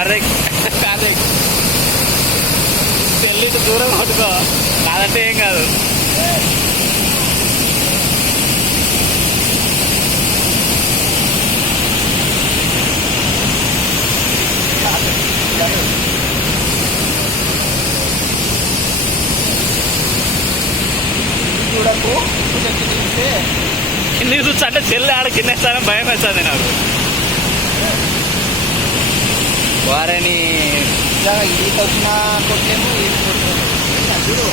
Correct correct. పెళ్ళి దూరం కొట్టుకో, కాదంటే ఏం కాదు. చూడకు చూస్తే కిందికి చూస్తా అంటే చెల్లి ఆడ కింద వేస్తానని భయం వేస్తుంది నాకు. వారిని ఈత వచ్చిన కొట్టలేము, ఈత కొట్టలేము. చూడు